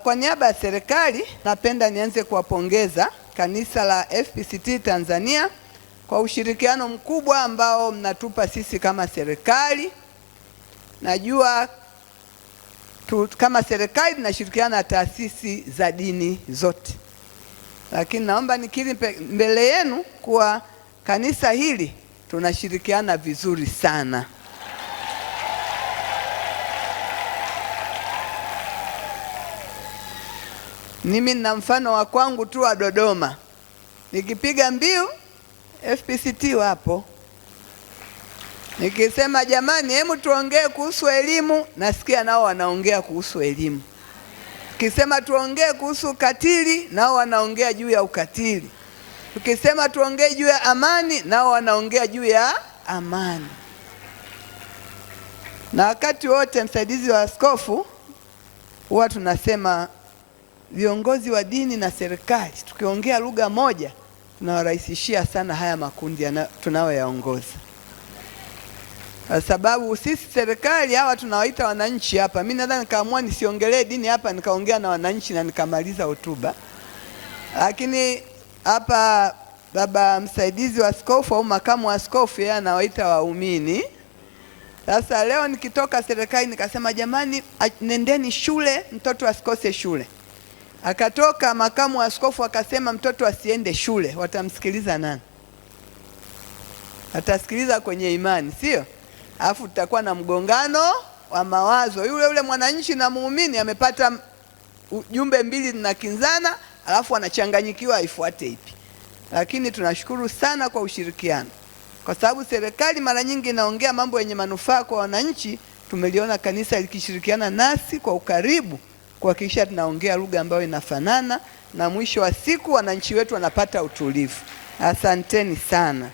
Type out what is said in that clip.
Kwa niaba ya serikali napenda nianze kuwapongeza kanisa la FPCT Tanzania kwa ushirikiano mkubwa ambao mnatupa sisi kama serikali. Najua kama serikali tunashirikiana na taasisi za dini zote, lakini naomba nikiri mbele yenu kuwa kanisa hili tunashirikiana vizuri sana. Mimi nina mfano wa kwangu tu wa Dodoma. Nikipiga mbiu FPCT wapo. Nikisema jamani, hebu tuongee kuhusu elimu, nasikia nao wanaongea kuhusu elimu. Tukisema tuongee kuhusu ukatili, nao wanaongea juu ya ukatili. Tukisema tuongee juu ya amani, nao wanaongea juu ya amani. Na wakati wote msaidizi wa askofu huwa tunasema viongozi wa dini na serikali tukiongea lugha moja tunawarahisishia sana haya makundi tunayoyaongoza. Kwa sababu sisi serikali hawa tunawaita wananchi hapa. Mimi nadhani nikaamua nisiongelee dini hapa, nikaongea na wananchi na nikamaliza hotuba. Lakini hapa baba msaidizi wa askofu au makamu wa askofu yeye anawaita waumini. Sasa leo nikitoka serikali nikasema jamani, nendeni shule, mtoto asikose shule. Akatoka makamu wa askofu akasema mtoto asiende shule. Watamsikiliza nani? Atasikiliza kwenye imani, sio? Alafu tutakuwa na mgongano wa mawazo. Yule mwananchi na muumini amepata jumbe mbili zinakinzana, alafu anachanganyikiwa aifuate ipi. Lakini tunashukuru sana kwa ushirikiano. Kwa sababu serikali mara nyingi inaongea mambo yenye manufaa kwa wananchi, tumeliona kanisa likishirikiana nasi kwa ukaribu kuhakikisha tunaongea lugha ambayo inafanana na mwisho wa siku wananchi wetu wanapata utulivu. Asanteni sana.